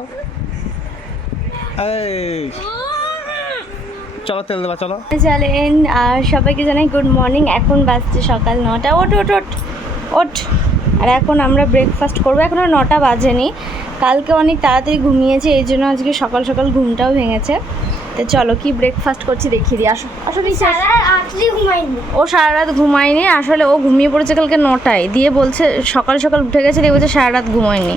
দাও। এই। চলো তেল দেবা চলো। চলেন আর সবাইকে জানাই গুড মর্নিং এখন বাজছে সকাল নটা। ওট ওট ওট ওট আর এখন আমরা ব্রেকফাস্ট করব। এখনও নটা বাজেনি। কালকে অনেক তাড়াতাড়ি ঘুমিয়েছি এই জন্য আজকে সকাল সকাল ঘুমটাও ভেঙেছে। তো চলো কি ব্রেকফাস্ট করছি দেখিয়ে দিই। আসো আসো নিচে আসো। রাত্রি ঘুমাইনি। ও সারা রাত ঘুমায়নি। আসলে ও ঘুমিয়ে পড়েছে কালকে নটায়। দিয়ে বলছে সকাল সকাল উঠে গেছে দিয়ে বলছে সারা রাত ঘুমায়নি।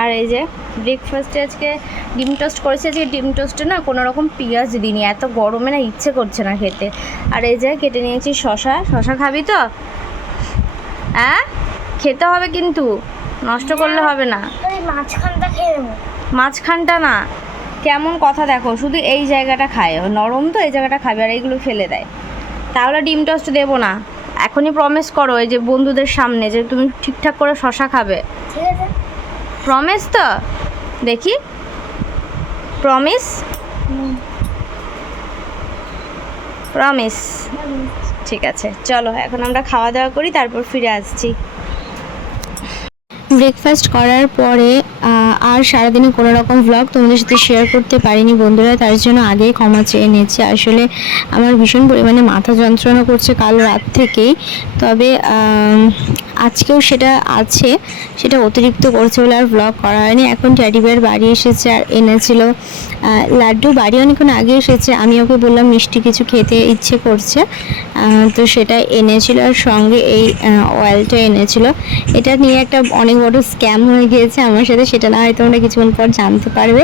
আর এই যে ব্রেকফাস্টে আজকে ডিম টোস্ট করেছি। আজকে ডিম টোস্টে না কোনো রকম পেঁয়াজ দিইনি। এত গরমে না ইচ্ছে করছে না খেতে। আর এই যে কেটে নিয়েছি শশা শশা খাবি তো? হ্যাঁ খেতে হবে কিন্তু। নষ্ট করলে হবে না। মাঝখানটা খেয়ে মাঝখানটা না। কেমন কথা দেখো শুধু এই জায়গাটা খায়। নরম তো এই জায়গাটা খাবে আর এইগুলো ফেলে দেয়। তাহলে ডিম টোস্ট দেবো না। এখনই প্রমিস করো এই যে বন্ধুদের সামনে যে তুমি ঠিকঠাক করে শশা খাবে। ঠিক আছে প্রমিস তো? দেখি। প্রমিস প্রমিস ঠিক আছে, চলো, এখন আমরা খাওয়া দাওয়া করি, তারপর ফিরে আসছি। ব্রেকফাস্ট করার পরে আর সারাদিনে কোনো রকম ভ্লগ তোমাদের সাথে শেয়ার করতে পারিনি বন্ধুরা, তার জন্য আগেই ক্ষমা চেয়ে নিয়েছি। আসলে আমার ভীষণ পরিমাণে মাথা যন্ত্রণা করছে কাল রাত থেকেই। তবে আজকেও সেটা আছে, সেটা অতিরিক্ত করছে বলে আর ব্লগ করা হয়নি। এখন ট্যাডিবের বাড়ি এসেছে আর এনেছিল। লাড্ডু বাড়ি অনেকক্ষণ আগে এসেছে। আমি ওকে বললাম মিষ্টি কিছু খেতে ইচ্ছে করছে। তো সেটা এনেছিল আর সঙ্গে এই অয়েলটা এনেছিল। এটা নিয়ে একটা অনেক বড় স্ক্যাম হয়ে গিয়েছে আমার সাথে। সেটা না হয় তোমরা কিছুক্ষণ পর জানতে পারবে।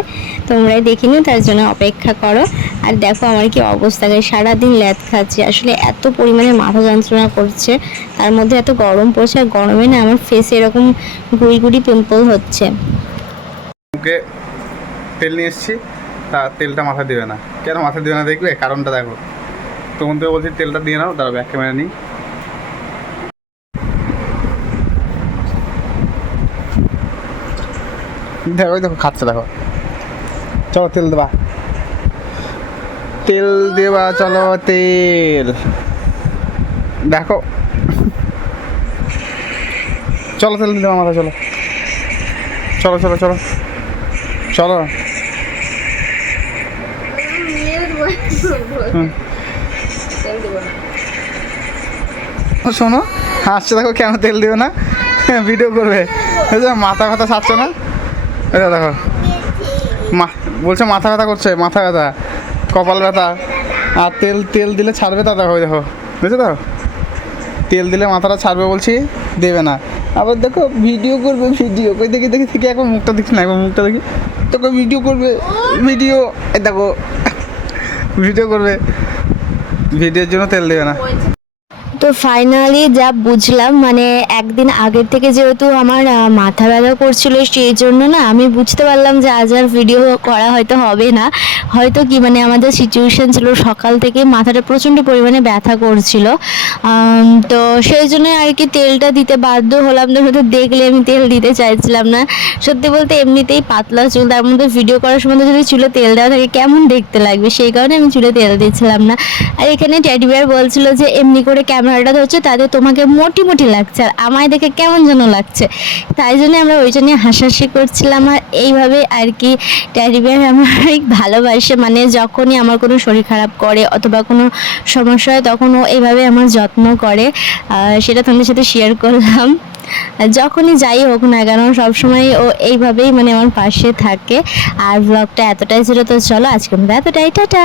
তোমরাই দেখে নিও, তার জন্য অপেক্ষা করো। আর দেখো আমার কি অবস্থা গায়ে সারাদিন ল্যাদ খাচ্ছি। আসলে এত পরিমাণে মাথা যন্ত্রণা করছে। তার মধ্যে এত গরম পড়ছে আর গরমে না আমার ফেসে এরকম গুড়ি গুড়ি পিম্পল হচ্ছে। মুখে তেল নিয়ে এসেছি, তা তেলটা মাথা দিবে না। কেন মাথা দিবে না দেখবে? কারণটা দেখো। তখন তো বলছি, তেলটা দিয়ে নাও, দাঁড়াও ব্যাক ক্যামেরা নিই। দেখো দেখো, খাচ্ছে, দেখো। চলো, তেল দেবা। তেল দেবা, চলো, তেল। দেখো চলো তেল দেবা মাথা চলো। চলো চলো চলো। চলো। শোনো, হাসছে দেখো কেন তেল দিও না? ভিডিও করবে। মাথা ব্যথা সারছে না? এটা দেখো। মা, বলছে মাথা ব্যথা করছে, মাথা ব্যথা, কপাল ব্যথা। আর তেল তেল দিলে ছাড়বে তা দেখো দেখো। বুঝছ তো? তেল দিলে মাথাটা ছাড়বে বলছি, দেবে না। আবার দেখো ভিডিও করবে ভিডিও কই দেখি দেখি দেখি, একবার মুখটা দেখি না, একবার মুখটা দেখি। তোকে ভিডিও করবে ভিডিও দেখো ভিডিও করবে। ভিডিওর জন্য তেল দেবে না। তো ফাইনালি যা বুঝলাম মানে একদিন আগের থেকে যেহেতু আমার মাথা ব্যথা করছিল, সেই জন্য না আমি বুঝতে পারলাম যে আজ আর ভিডিও করা হয়তো হবে না। হয়তো কি মানে আমাদের সিচুয়েশান ছিল, সকাল থেকে মাথাটা প্রচণ্ড পরিমাণে ব্যথা করছিল। তো সেই জন্য আর কি তেলটা দিতে বাধ্য হলাম, তো হয়তো দেখলে আমি তেল দিতে চাইছিলাম না। সত্যি বলতে এমনিতেই পাতলা চুল, তার মধ্যে ভিডিও করার সময় যদি চুলে তেল দেওয়া থাকে, কেমন দেখতে লাগবে? সেই কারণে আমি চুলে তেল দিচ্ছিলাম না। আর এখানে ট্যাডি বিয়ার বলছিল যে, এমনি করে ক্যামেরাটা ধরছে, তাতে তোমাকে মোটি মোটি লাগছে। আর আমায় দেখে কেমন যেন লাগছে। তাই জন্য আমরা ওই জন্য হাসাহাসি করছিলাম। আর এইভাবে আর কি ট্যাডি বিয়ার আমার ভালোবাসে। মানে যখনই আমার কোনো শরীর খারাপ করে অথবা কোনো সমস্যা হয়, তখন ও এইভাবে আমার যত্ন করে। সেটা তোমাদের সাথে শেয়ার করলাম। যখনই যাই হোক না কেন, সবসময় ও এইভাবেই মানে আমার পাশে থাকে। আর ব্লগটা এতটাই ছিল, তো চলো আজকে আমরা এতটাই, টাটা!